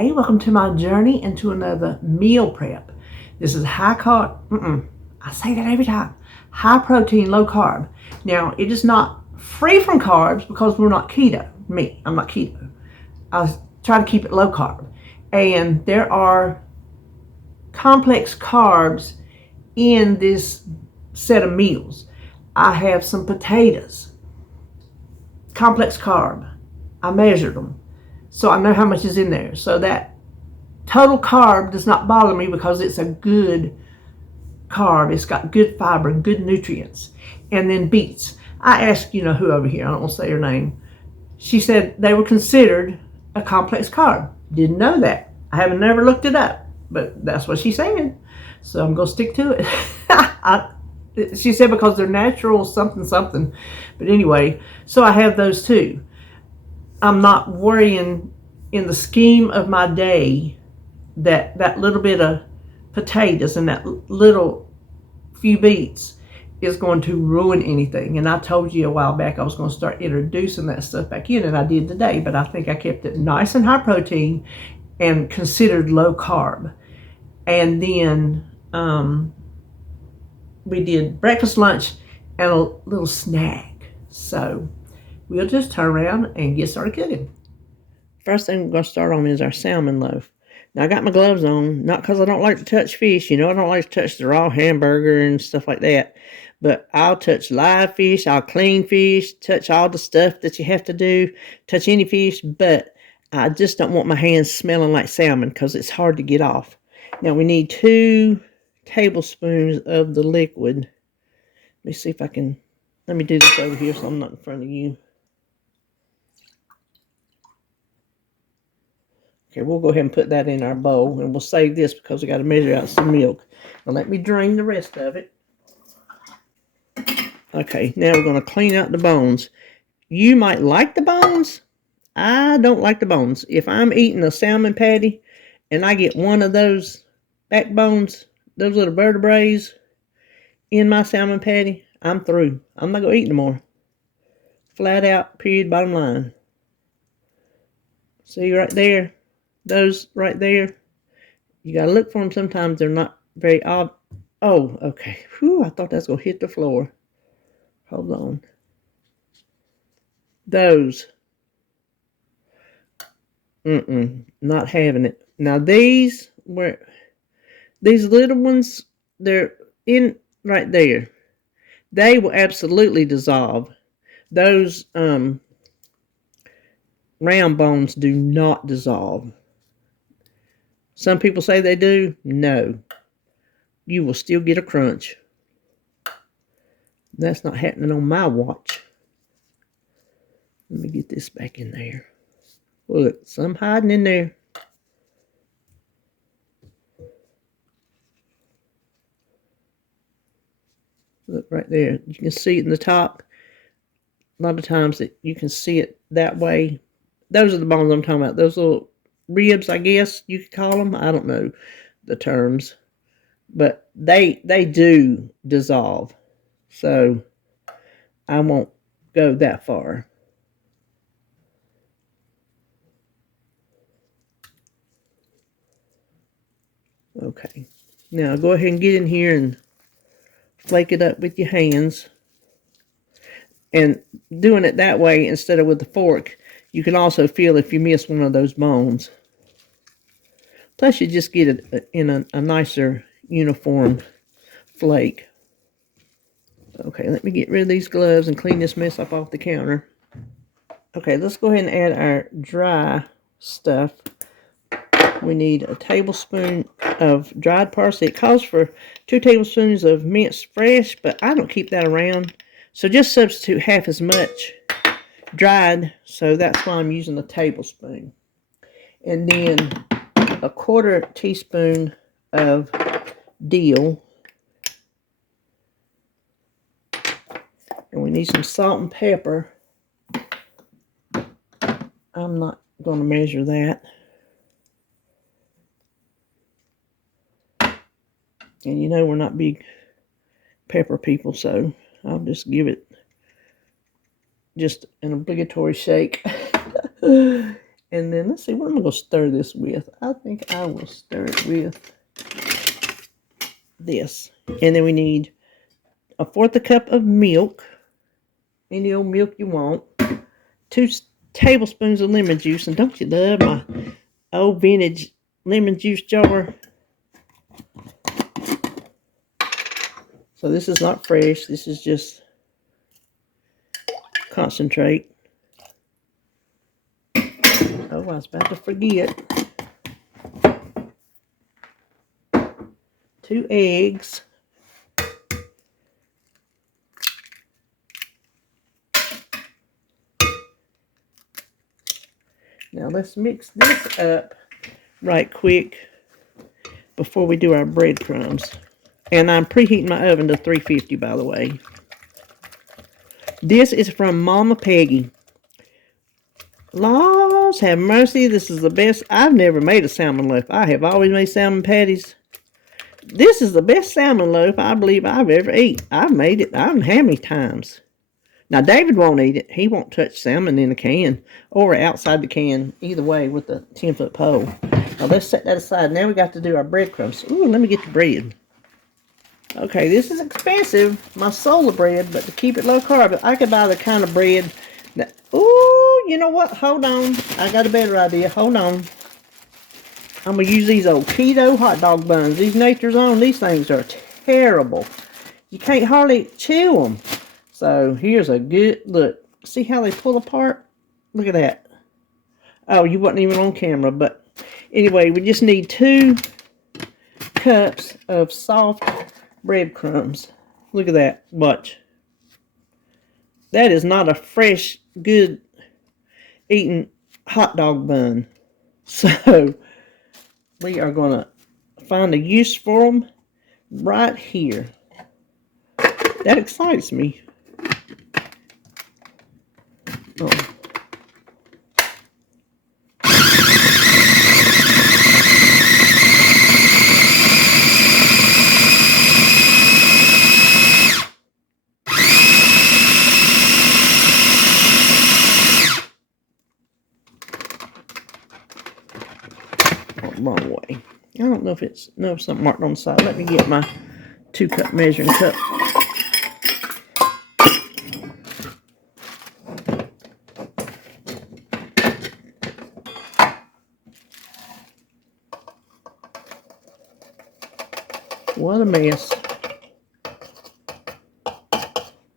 Hey, welcome to my journey into another meal prep. This is high carb, I say that every time. High protein, low carb. Now, it is not free from carbs because we're not keto. I'm not keto. I try to keep it low carb. And there are complex carbs in this set of meals. I have some potatoes, complex carb. I measured them, so I know how much is in there. So that total carb does not bother me because it's a good carb. It's got good fiber, good nutrients. And then beets. I asked, who over here, I don't want to say her name. She said they were considered a complex carb. Didn't know that. I haven't never looked it up, but that's what she said. So I'm going to stick to it. She said because they're natural something something. But anyway, so I have those too. I'm not worrying in the scheme of my day that little bit of potatoes and that little few beets is going to ruin anything. And I told you a while back I was going to start introducing that stuff back in, and I did today, but I think I kept it nice and high protein and considered low carb. And then we did breakfast, lunch, and a little snack. So we'll just turn around and get started cooking. First thing we're going to start on is our salmon loaf. Now, I got my gloves on, not because I don't like to touch fish. I don't like to touch the raw hamburger and stuff like that. But I'll touch live fish, I'll clean fish, touch all the stuff that you have to do, touch any fish. But I just don't want my hands smelling like salmon because it's hard to get off. Now, we need 2 tablespoons of the liquid. Let me see if I can, let me do this over here so I'm not in front of you. Okay, we'll go ahead and put that in our bowl, and we'll save this because we got to measure out some milk. Now let me drain the rest of it. Okay, now we're going to clean out the bones. You might like the bones. I don't like the bones. If I'm eating a salmon patty and I get one of those backbones, those little vertebrae in my salmon patty, I'm through. I'm not going to eat no more. Flat out, period, bottom line. See right there? Those right there, you got to look for them. Sometimes they're not very obvious. Oh, okay. Whew, I thought that was going to hit the floor. Hold on. Those. Not having it. Now these little ones, they're in right there. They will absolutely dissolve. Those round bones do not dissolve. Some people say they do. No. You will still get a crunch. That's not happening on my watch. Let me get this back in there. Look, some hiding in there. Look right there. You can see it in the top. A lot of times that you can see it that way. Those are the bones I'm talking about. Those little ribs, I guess you could call them. I don't know the terms. But they do dissolve. So I won't go that far. Okay. Now go ahead and get in here and flake it up with your hands. And doing it that way instead of with the fork, you can also feel if you miss one of those bones. Plus you just get it in a nicer uniform flake. Okay, let me get rid of these gloves and clean this mess up off the counter. Okay, let's go ahead and add our dry stuff. We need a tablespoon of dried parsley. It calls for 2 tablespoons of minced fresh, but I don't keep that around. So just substitute half as much dried, so that's why I'm using a tablespoon. And then a 1/4 teaspoon of dill. And we need some salt and pepper. I'm not going to measure that. And we're not big pepper people, so I'll just give it just an obligatory shake. And then let's see, what am I going to stir this with? I think I will stir it with this. And then we need 1/4 cup of milk. Any old milk you want. 2 tablespoons of lemon juice. And don't you love my old vintage lemon juice jar? So this is not fresh. This is just concentrate. Oh, I was about to forget. 2 eggs. Now let's mix this up right quick before we do our breadcrumbs. And I'm preheating my oven to 350, by the way. This is from Mama Peggy. Laws have mercy. This is the best. I've never made a salmon loaf. I have always made salmon patties. This is the best salmon loaf I believe I've ever eaten. I've made it, I don't know how many times. Now, David won't eat it. He won't touch salmon in a can or outside the can, either way, with the 10-foot pole. Now, let's set that aside. Now we got to do our breadcrumbs. Ooh, let me get the bread. Okay, this is expensive, my solar bread, but to keep it low carb, I could buy the kind of bread that, ooh, you know what? Hold on. I got a better idea. Hold on. I'm going to use these old keto hot dog buns. These Nature's Own, these things are terrible. You can't hardly chew them. So here's a good look. See how they pull apart? Look at that. Oh, you wasn't even on camera, but anyway, we just need 2 cups of soft breadcrumbs. Look at that. Watch. That is not a fresh, good eating hot dog bun. So we are going to find a use for them right here. That excites me. Oh. Wrong way. I don't know if it's something marked on the side. Let me get my 2-cup measuring cup. What a mess.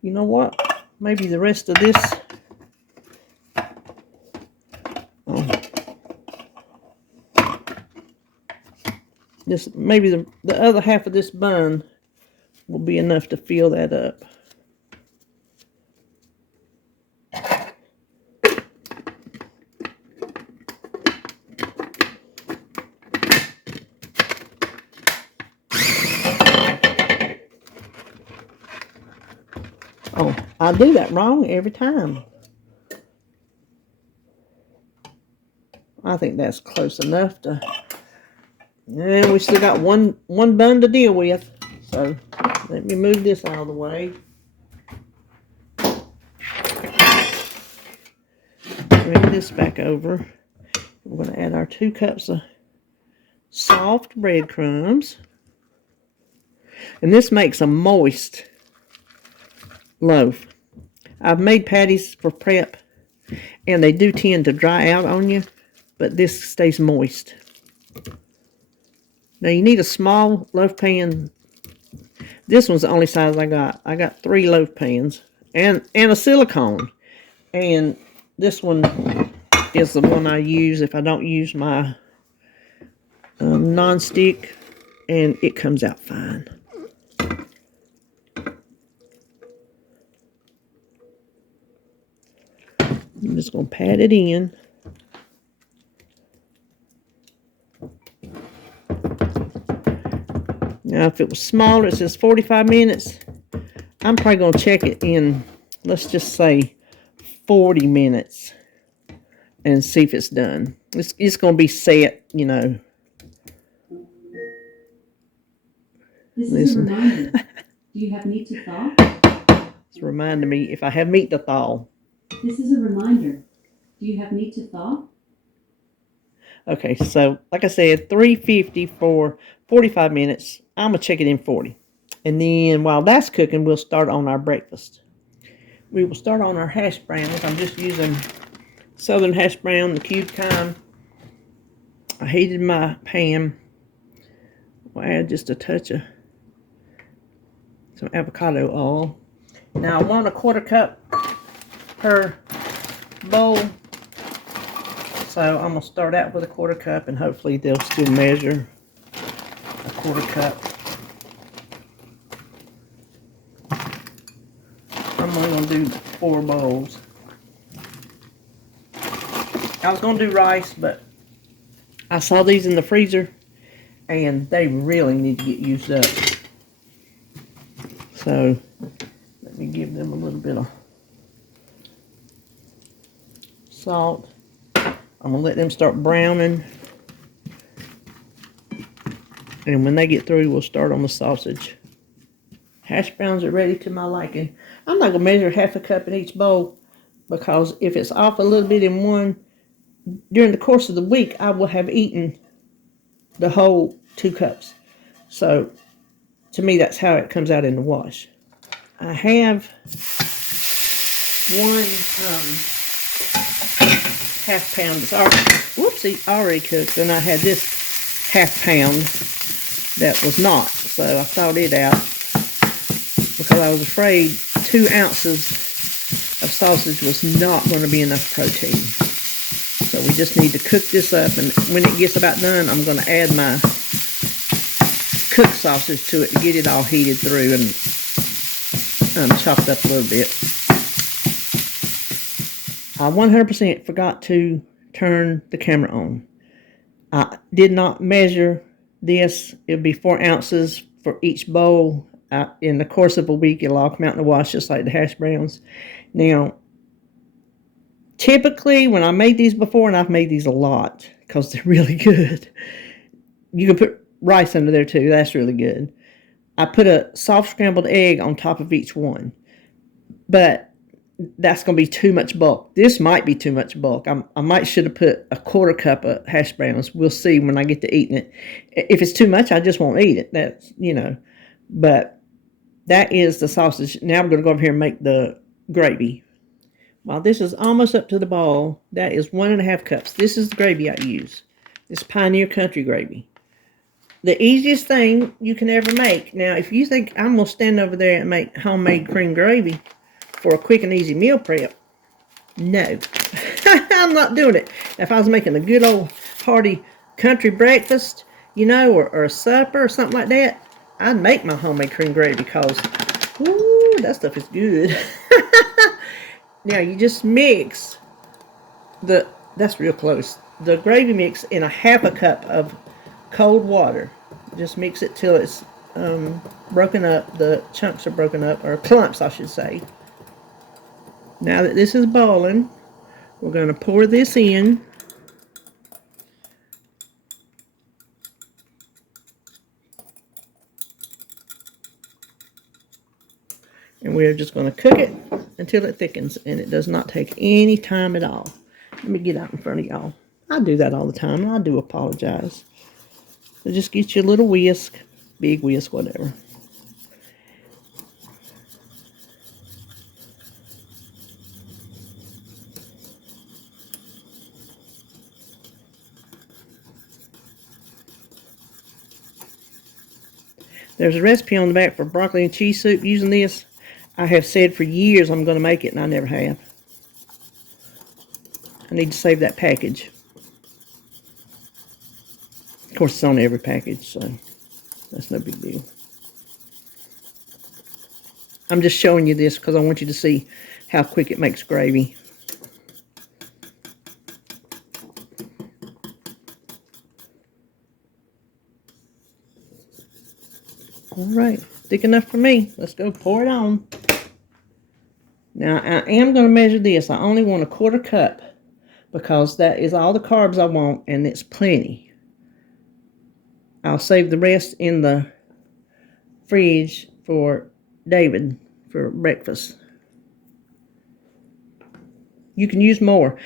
You know what? Maybe the rest of this. Maybe the other half of this bun will be enough to fill that up. Oh, I do that wrong every time. I think that's close enough to. And we still got one bun to deal with. So let me move this out of the way. Bring this back over. We're going to add our 2 cups of soft breadcrumbs. And this makes a moist loaf. I've made patties for prep, and they do tend to dry out on you, but this stays moist. Now you need a small loaf pan. This one's the only size I got. I got 3 loaf pans and a silicone. And this one is the one I use if I don't use my non-stick, and it comes out fine. I'm just going to pat it in. Now, if it was smaller, it says 45 minutes. I'm probably going to check it in, let's just say, 40 minutes and see if it's done. It's going to be set, you know. This is a reminder. Do you have meat to thaw? It's reminding me if I have meat to thaw. This is a reminder. Do you have meat to thaw? Okay, so like I said, 350 for 45 minutes. I'm going to check it in 40. And then while that's cooking, we'll start on our breakfast. We will start on our hash browns. I'm just using southern hash brown, the cube kind. I heated my pan. We'll add just a touch of some avocado oil. Now I want a 1/4 cup per bowl. So I'm going to start out with a 1/4 cup, and hopefully they'll still measure a 1/4 cup. I'm only going to do 4 bowls. I was going to do rice, but I saw these in the freezer, and they really need to get used up. So let me give them a little bit of salt. I'm going to let them start browning. And when they get through, we'll start on the sausage. Hash browns are ready to my liking. I'm not going to measure 1/2 cup in each bowl, because if it's off a little bit in one, during the course of the week, I will have eaten the whole 2 cups. So, to me, that's how it comes out in the wash. I have 1 1/2 pound that's already cooked, and I had this 1/2 pound that was not. So I thawed it out because I was afraid 2 ounces of sausage was not going to be enough protein. So we just need to cook this up, and when it gets about done, I'm going to add my cooked sausage to it to get it all heated through and chopped up a little bit. I 100% forgot to turn the camera on. I did not measure this. It would be 4 ounces for each bowl. In the course of a week, it'll all come out in the wash just like the hash browns. Now, typically, when I made these before, and I've made these a lot because they're really good, you can put rice under there too. That's really good. I put a soft scrambled egg on top of each one, but that's going to be too much bulk. This might be too much bulk. I might should have put a 1/4 cup of hash browns. We'll see when I get to eating it. If it's too much, I just won't eat it. That's, but that is the sausage. Now I'm going to go over here and make the gravy. While this is almost up to the bowl, that is 1 1/2 cups. This is the gravy I use. This Pioneer Country gravy. The easiest thing you can ever make. Now, if you think I'm going to stand over there and make homemade cream gravy for a quick and easy meal prep, no. I'm not doing it. If I was making a good old hearty country breakfast, or a supper or something like that, I'd make my homemade cream gravy because, ooh, that stuff is good. Now, you just mix that's real close, the gravy mix in a 1/2 cup of cold water. Just mix it till it's broken up. The chunks are broken up, or clumps, I should say. Now that this is boiling, we're going to pour this in. And we're just going to cook it until it thickens, and it does not take any time at all. Let me get out in front of y'all. I do that all the time, and I do apologize. So just get you a little whisk, big whisk, whatever. There's a recipe on the back for broccoli and cheese soup using this. I have said for years I'm going to make it, and I never have. I need to save that package. Of course, it's on every package, so that's no big deal. I'm just showing you this because I want you to see how quick it makes gravy. All right, thick enough for me. Let's go pour it on. Now, I am going to measure this. I only want a 1/4 cup because that is all the carbs I want, and it's plenty. I'll save the rest in the fridge for David for breakfast. You can use more.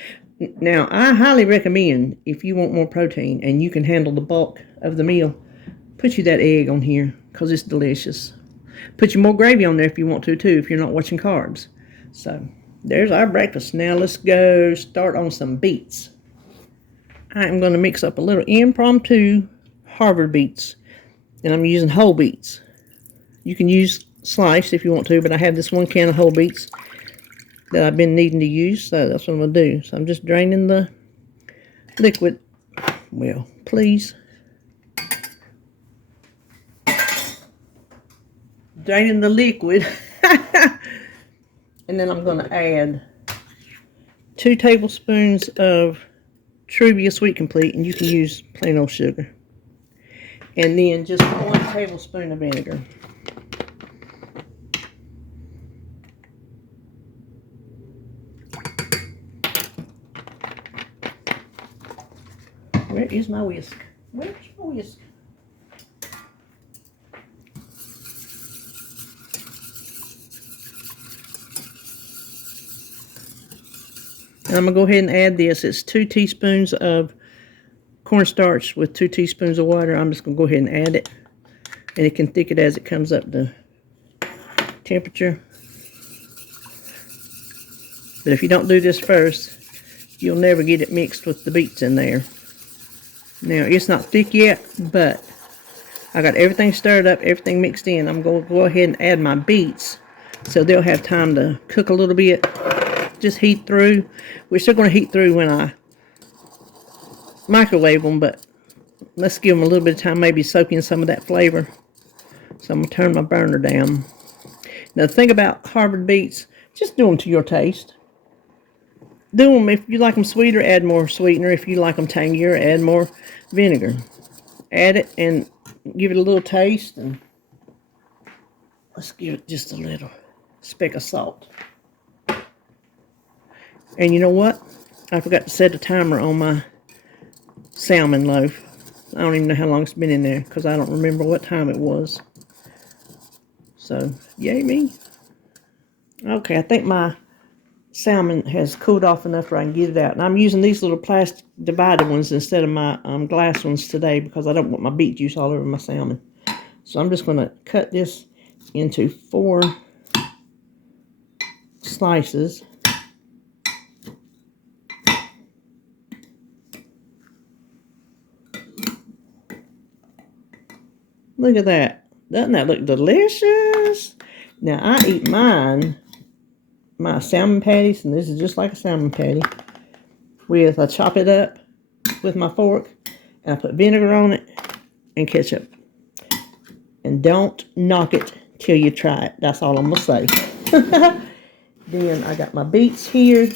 Now, I highly recommend, if you want more protein and you can handle the bulk of the meal, put you that egg on here because it's delicious. Put you more gravy on there if you want to, too, if you're not watching carbs. So, there's our breakfast. Now, let's go start on some beets. I'm going to mix up a little impromptu Harvard beets, and I'm using whole beets. You can use sliced if you want to, but I have this 1 can of whole beets that I've been needing to use, so that's what I'm going to do. So I'm just draining the liquid. Well, please. Draining the liquid. And then I'm going to add 2 tablespoons of Truvia Sweet Complete, and you can use plain old sugar. And then just 1 tablespoon of vinegar. Where is my whisk? Where's my whisk? And I'm going to go ahead and add this. It's 2 teaspoons of cornstarch with 2 teaspoons of water. I'm just going to go ahead and add it. And it can thicken as it comes up to temperature. But if you don't do this first, you'll never get it mixed with the beets in there. Now, it's not thick yet, but I got everything stirred up, everything mixed in. I'm going to go ahead and add my beets so they'll have time to cook a little bit. Just heat through. We're still going to heat through when I microwave them, but let's give them a little bit of time, maybe soak in some of that flavor. So I'm going to turn my burner down. Now, the thing about Harvard beets, just do them to your taste. Do them, if you like them sweeter, add more sweetener. If you like them tangier, add more vinegar. Add it and give it a little taste. And let's give it just a little speck of salt. And you know what? I forgot to set a timer on my salmon loaf. I don't even know how long it's been in there because I don't remember what time it was. So, yay me. Okay, I think my salmon has cooled off enough where I can get it out. And I'm using these little plastic divided ones instead of my glass ones today because I don't want my beet juice all over my salmon. So I'm just going to cut this into 4 slices. Look at that. Doesn't that look delicious? Now, I eat my salmon patties, and this is just like a salmon patty, I chop it up with my fork, and I put vinegar on it and ketchup. And don't knock it till you try it. That's all I'm going to say. Then I got my beets here.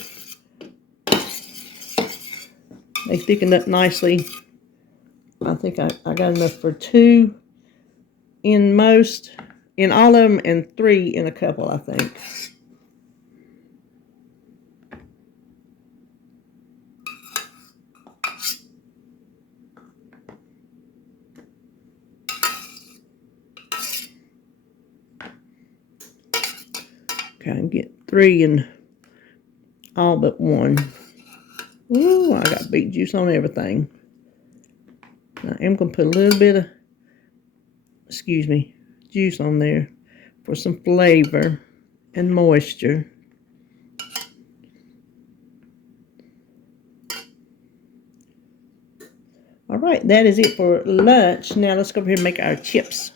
They thickened up nicely. I think I got enough for 2 in all of them, and 3 in a couple, I think. Okay, I can get 3 in all but 1. Ooh, I got beet juice on everything. I am going to put a little bit of, juice on there for some flavor and moisture. All right, that is it for lunch. Now let's go over here and make our chips.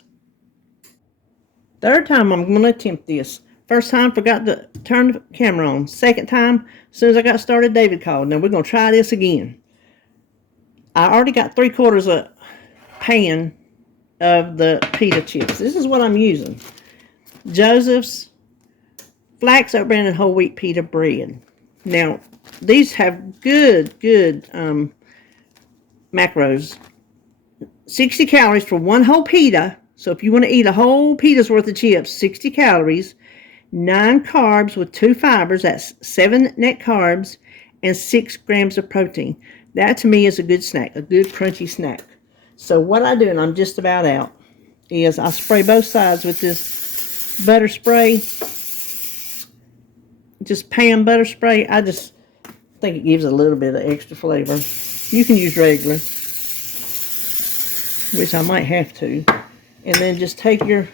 Third time I'm going to attempt this. First time, forgot to turn the camera on. Second time, as soon as I got started, David called. Now we're going to try this again. I already got 3/4 a pan of the pita chips. This is what I'm using. Joseph's flax oat bran and whole wheat pita bread. Now, these have good macros. 60 calories for 1 whole pita. So if you want to eat a whole pita's worth of chips, 60 calories. 9 carbs with 2 fibers. That's 7 net carbs and 6 grams of protein. That to me is a good snack, a good crunchy snack. So what I do, and I'm just about out, is I spray both sides with this butter spray. Just pan butter spray. I just I think it gives a little bit of extra flavor. You can use regular, which I might have to. And then just take your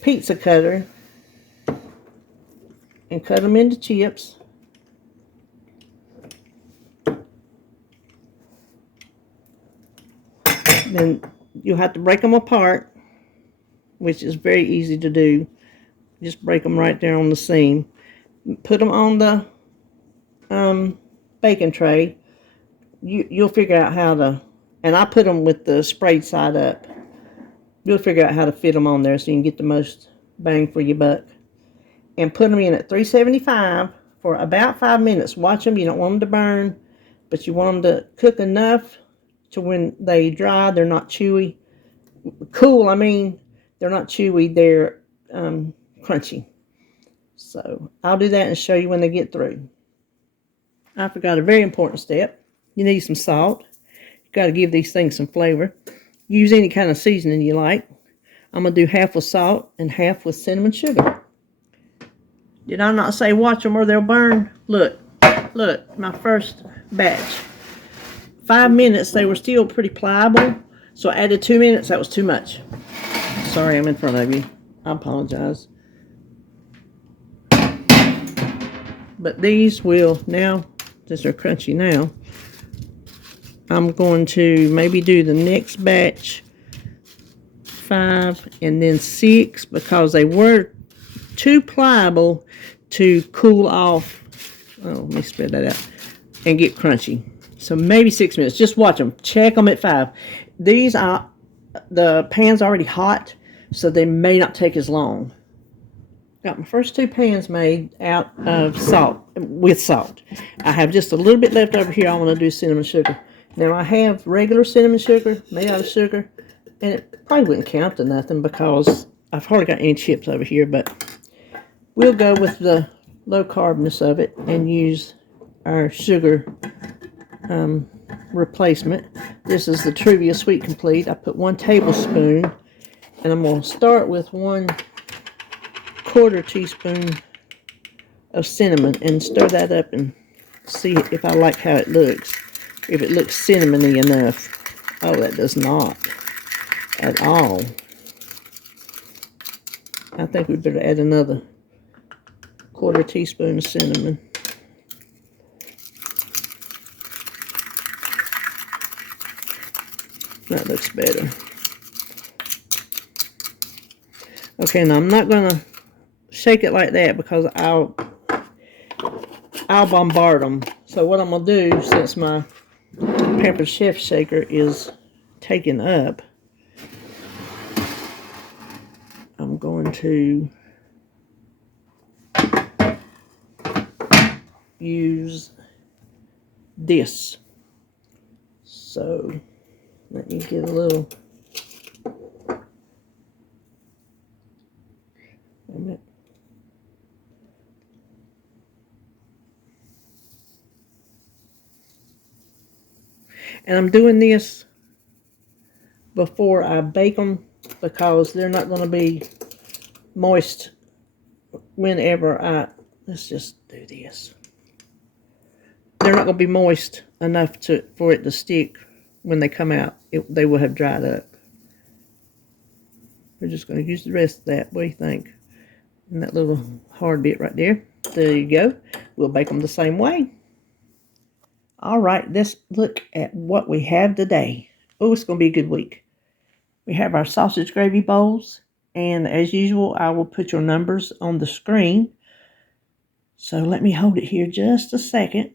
pizza cutter and cut them into chips. Then you'll have to break them apart, which is very easy to do. Just break them right there on the seam. Put them on the baking tray. You'll figure out how to, and I put them with the sprayed side up. You'll figure out how to fit them on there so you can get the most bang for your buck. And put them in at 375 for about 5 minutes. Watch them. You don't want them to burn, but you want them to cook enough to when they dry, they're not chewy. Cool, I mean, they're not chewy, they're crunchy. So I'll do that and show you when they get through. I forgot a very important step. You need some salt. You've got to give these things some flavor. Use any kind of seasoning you like. I'm going to do half with salt and half with cinnamon sugar. Did I not say watch them or they'll burn? Look, my first batch. 5 minutes, they were still pretty pliable. So I added 2 minutes, that was too much. Sorry, I'm in front of you. I apologize. But these will now, since they're crunchy now, I'm going to maybe do the next batch 5 and then 6 because they were too pliable to cool off. Oh, let me spread that out and get crunchy. So maybe 6 minutes. Just watch them. Check them at 5. These are, the pan's already hot, so they may not take as long. Got my first 2 pans made out of salt, with salt. I have just a little bit left over here. I want to do cinnamon sugar. Now I have regular cinnamon sugar, made out of sugar, and it probably wouldn't count to nothing because I've hardly got any chips over here, but we'll go with the low carbness of it and use our sugar replacement. This is the Trivia Sweet Complete. I put 1 tablespoon, and I'm going to start with 1/4 teaspoon of cinnamon and stir that up and see if I like how it looks. If it looks cinnamony enough. Oh, that does not at all. I think we better add another 1/4 teaspoon of cinnamon. That looks better. Okay, now I'm not going to shake it like that because I'll bombard them. So what I'm going to do, since my Pampered Chef shaker is taken up, I'm going to use this. So let me get a little. Wait a minute. And I'm doing this before I bake them because they're not going to be moist whenever let's just do this. They're not going to be moist enough for it to stick when they come out. They will have dried up. We're just going to use the rest of that. What do you think? And that little hard bit right there. There you go. We'll bake them the same way. All right, let's look at what we have today. Oh, it's going to be a good week. We have our sausage gravy bowls. And as usual, I will put your numbers on the screen. So let me hold it here just a second.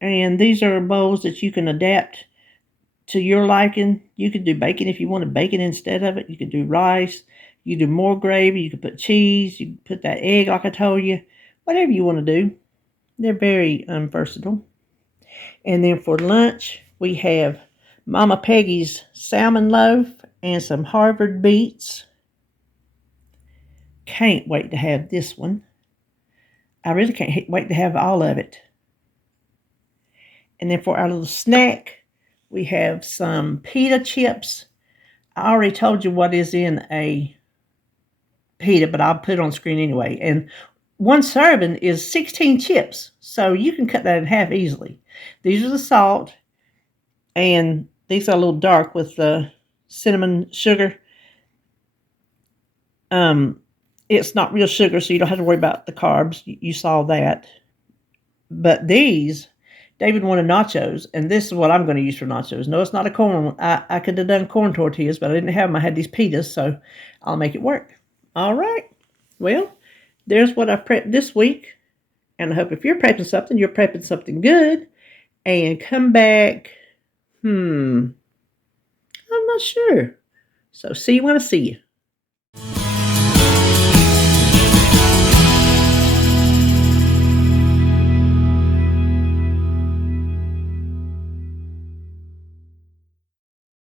And these are bowls that you can adapt to your liking. You could do bacon if you wanted bacon instead of it. You could do rice. You could do more gravy. You could put cheese. You could put that egg like I told you. Whatever you want to do. They're very versatile. And then for lunch, we have Mama Peggy's Salmon Loaf and some Harvard beets. Can't wait to have this one. I really can't wait to have all of it. And then for our little snack, we have some pita chips. I already told you what is in a pita, but I'll put it on screen anyway. And one serving is 16 chips. So you can cut that in half easily. These are the salt, and these are a little dark with the cinnamon sugar. It's not real sugar, so you don't have to worry about the carbs. You saw that. But these, David wanted nachos, and this is what I'm going to use for nachos. No, it's not a corn. I could have done corn tortillas, but I didn't have them. I had these pitas, so I'll make it work. All right. Well, there's what I've prepped this week. And I hope if you're prepping something good. And come back. I'm not sure. So see you when I see you.